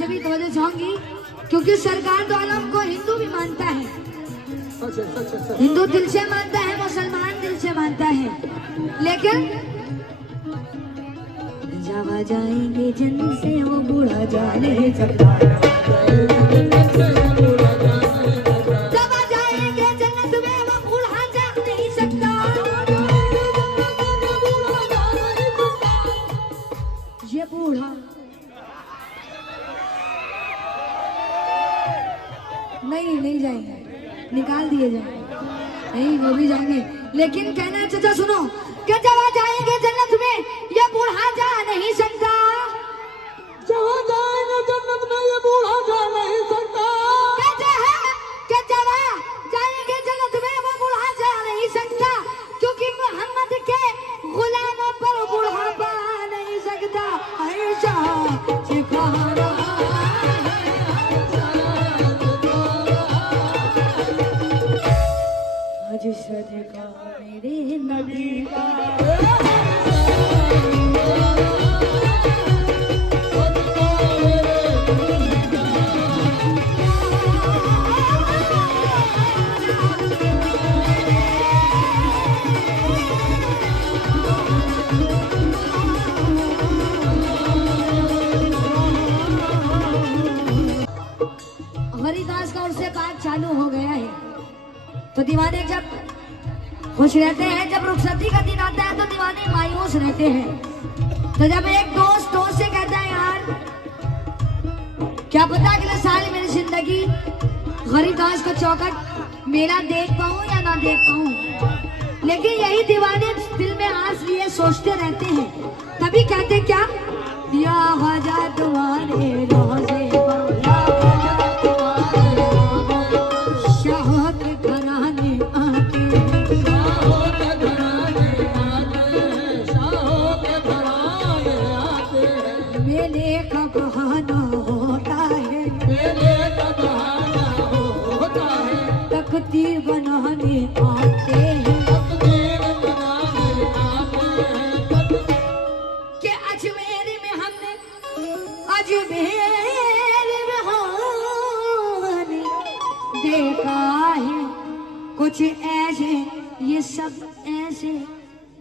आपसे भी तवज्जो चाहूंगी, क्योंकि सरकार दो आलम को हिंदू भी मानता है, हिंदू दिल से मानता है, मुसलमान दिल से मानता है, लेकिन जब आ जाएंगे जन्नत से वो बूढ़ा जा नहीं सकता, जब आ जाएंगे जन्नत में वो बूढ़ा जा नहीं सकता, ये बूढ़ा नहीं जाएंगे, निकाल दिए जाएंगे, नहीं वो भी जाएंगे, लेकिन कहना चाचा सुनो कि जब आ जाएंगे जन्नत में ये बूढ़ा जा नहीं सकता, जहाँ जाएंगे जन्नत में ये बूढ़ा जा नहीं सकता, कहते हैं कि जब आ जाएंगे जन्नत में वो बूढ़ा जा नहीं सकता, क्योंकि मोहम्मद के गुलामों पर बूढ़ा पा नहीं सकता, ऐसा सिखा रहा आज सदका मेरे नबी का, हरिदास का उससे बात चालू हो गया है, तो दीवाने जब खुश रहते हैं, जब रुखसती का दिन आता है तो दीवाने मायूस रहते हैं, तो जब एक दोस्त से कहता है यार क्या पता अगले साल मेरी जिंदगी हरिदास का चौखट मेला देख पाऊं या ना देख पाऊं, लेकिन यही दीवाने दिल में आस लिए सोचते रहते हैं, तभी कहते क्या, या ख्वाजा तुम्हारे रोज़े तकदीर बनाने आते हैं, कि अजमेर में हमने देखा है कुछ ऐसे, ये सब ऐसे,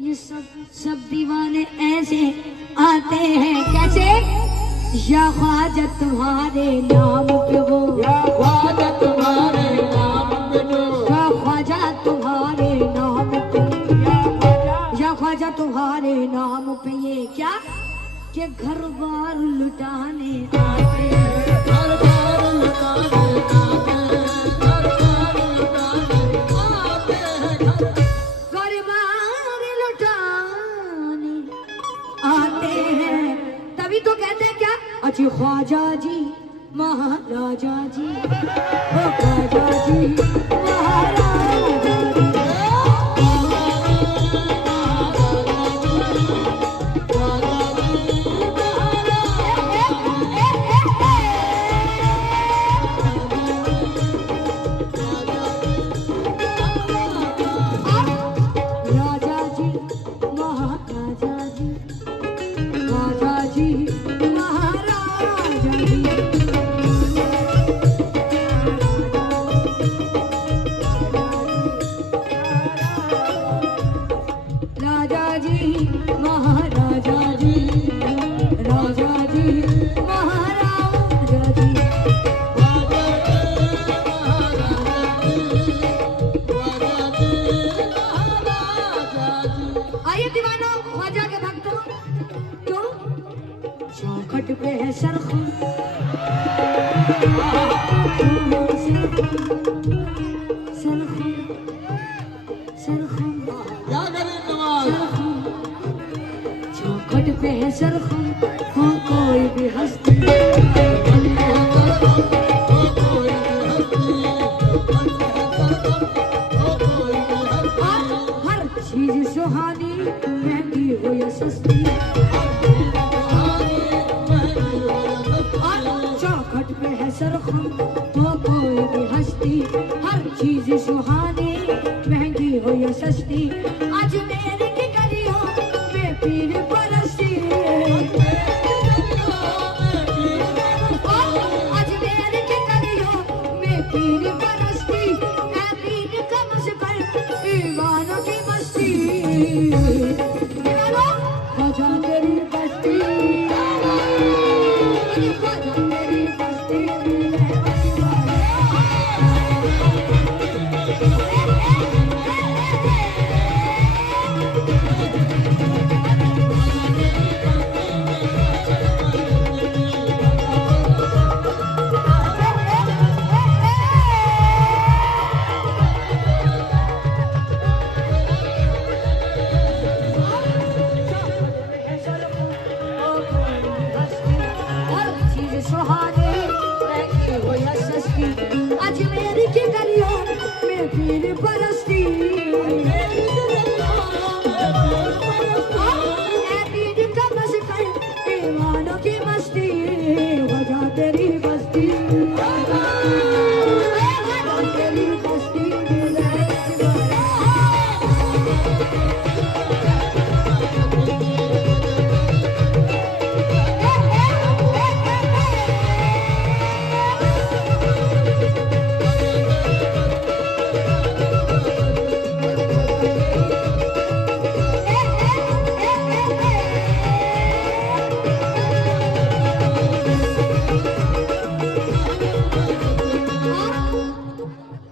ये सब दीवाने ऐसे आते हैं, कैसे, या ख्वाजा तुम्हारे नाम पे वो, या ख्वाजा तुम्हारे नाम पे वो, या ख्वाजा तुम्हारे नाम पे, या ख्वाजा तुम्हारे नाम पे ये क्या, कि घर बार लुटाने आते हैं, घर बार लुटाने आते हैं, घर बार लुटाने आते हैं, घर बार लुटाने आते हैं, तभी तो कहते हैं क्या, अच्छी ख्वाजा जी महाराजा जी, ओ ख्वाजा जी महाराजा जी, चौखट पे है सरखुम, सरखुम सरखुम क्या करें नवाज, चौखट पे है सरखुम, हो कोई भी हस्ती, हर चीज सुहानी महंगी हो या सस्ती, चौखट पे है सरखुम, हो कोई भी हस्ती, हर चीज सुहानी महंगी हो या सस्ती, आज मेरी की गलियों में पीर बरसी, तेरी बस्ती में रहमत अजमेर की गलियों में पीर परस्ती पीर का मस्कर ईमानों की मस्ती वजह तेरी बस्ती तेरी बस्ती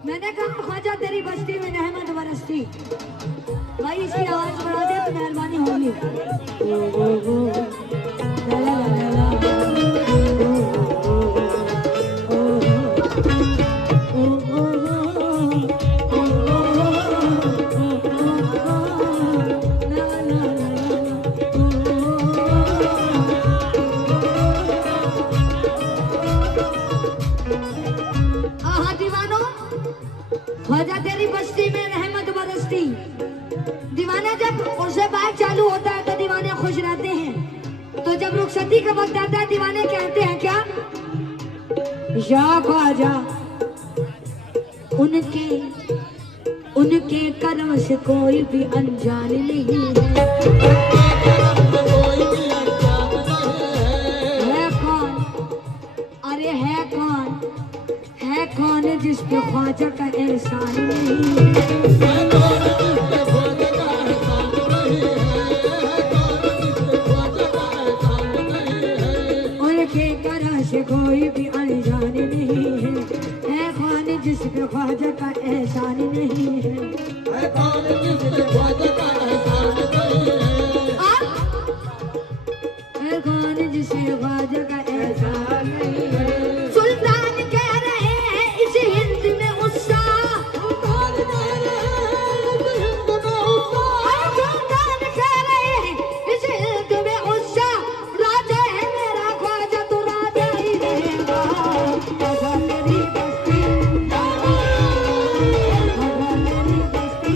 मैंने कहा ख्वाजा तेरी बस्ती में रहमत बरसती भाई इसकी आवाज बढ़ा दे तो मेहरबानी होगी ला ला ला ला ख्वाजा तेरी बस्ती में रहमत बरसती दीवाना जब उनसे बात चालू होता है तो दीवाने खुश रहते हैं तो जब रुखसती का वक्त आता है दीवाने कहते हैं क्या या ख्वाजा उनके कर्म से कोई भी अनजान नहीं है कौन अरे है कौन जिस पे ख्वाजा का एहसान नहीं उनके करम से कोई भी अनजान नहीं है कौन जिस पे ख्वाजा का एहसान नहीं है कौन जिस पे ख्वाजा का एहसान नहीं है कौन जिस पे ख्वाजा का एहसान नहीं है सुल्तान कह रहे हैं इस हिंद में उत्साह सुल्तान कह रहे हैं इस हिंद में उत्साह राजा है मेरा ख्वाजा तो राजा ही रहेगा ख्वाजा मेरी बस्ती ख्वाजा मेरी बस्ती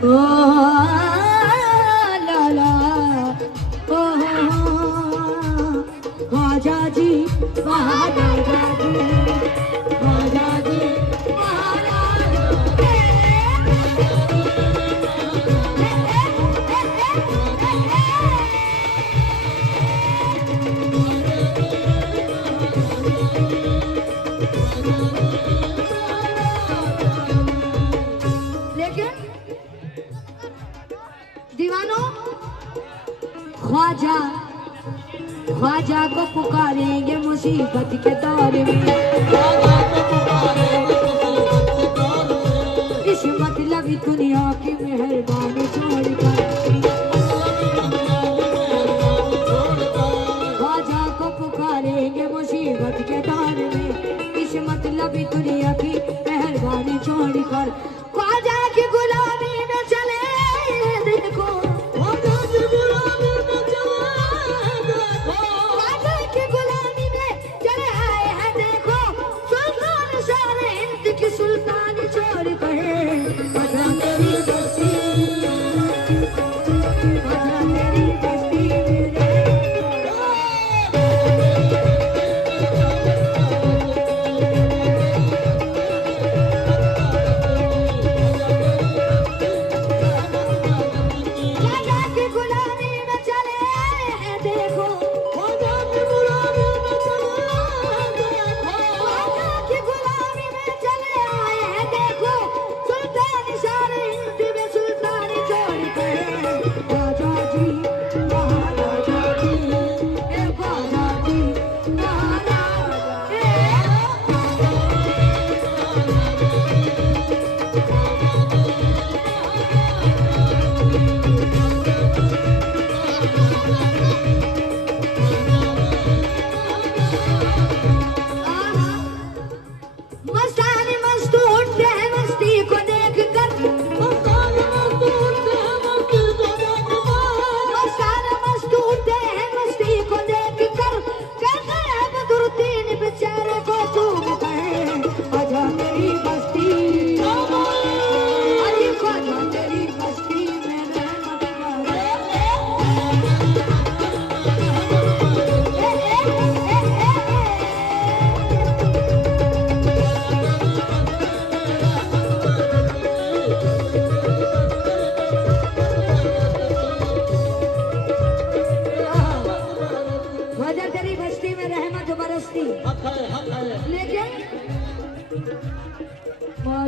ओ ला ला ओ ख्वाजा जी महाराजा जी ख्वाजा जी लेकिन दीवानों ख्वाजा को पुकारेंगे मुसीबत के दौर में इस मतलबी दुनिया की मेहरबानी छोड़कर ख्वाजा को पुकारेंगे मुसीबत के दौर में इस मतलबी दुनिया की मेहरबानी छोड़कर ख्वाजा की गुलामी में चले देखो ख्वाजा की गुलामी में चले देखो ख्वाजा की गुलामी में चले आए हैं देखो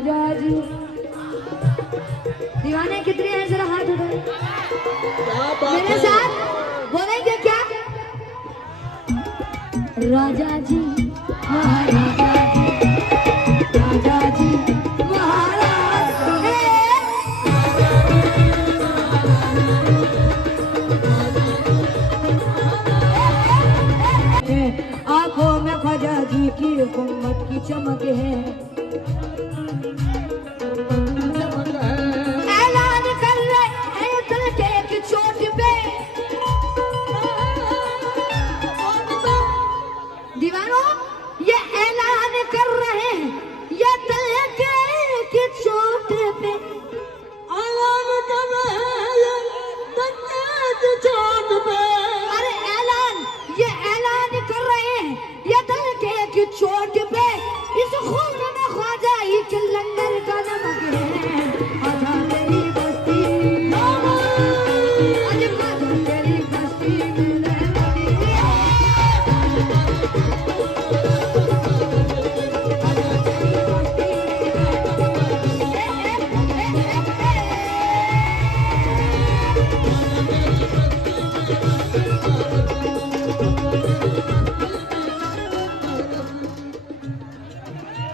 राजा जी। दीवाने कितने हैं जरा हाथ उठाए क्या बात मेरे है साथ बोलेंगे क्या? राजा जी महाराजा जी, राजा जी महाराज हे। आंखों में ख्वाजा जी की हुकूमत की चमक है। चमक है ऐलान कर रहे हैं दिल के एक चोट पे। दीवानों ये ऐलान कर रहे हैं ये दिल के एक चोट पे। ऐलान कर रहे हैं ये तन्ने की चोट पे अरे ऐलान ये ऐलान कर रहे हैं ये दिल के एक चोट पे। इस खून में ख्वाजा ही के लंगर का नमक है। आजा तेरी बस्ती आज आजा तेरी बस्ती में रहमती है।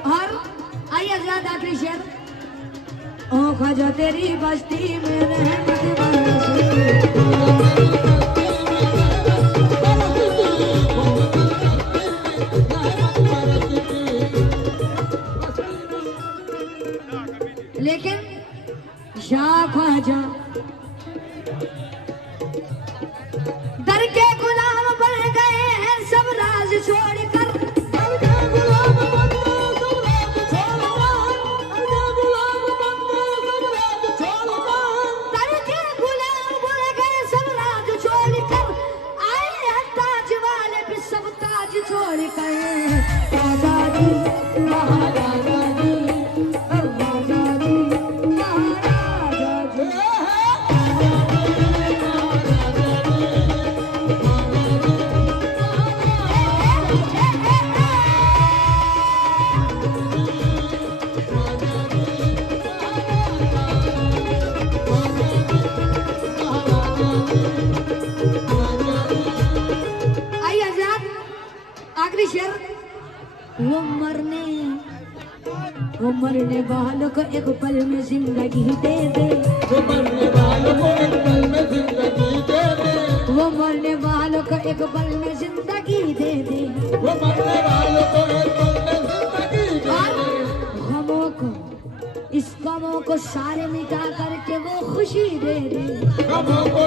और आइए हजरत आखिरी शेर। ओ ख्वाजा तेरी बस्ती में रहमत बरसी। लेकिन शाह ख्वाजा दर के गुलाम बन गए हैं सब राज छोड़कर। दर के गुलाम बन गए सब राज छोड़कर। आए हैं ताज वाले भी सब ताज छोड़कर। राजा जी महाराजा जी, राजा जी महाराजा जी। आइए आजाद आखिरी शेर। वो मरने वालों को एक पल में जिंदगी दे दे। वो मरने वालों को एक पल में जिंदगी दे दे वो मरने वालों को एक पल में जिंदगी दे दे। वो मरने वालों को एक पल में जिंदगी दे और दे गमों को इस गमों को सारे मिटा करके वो खुशी दे दे। गमों को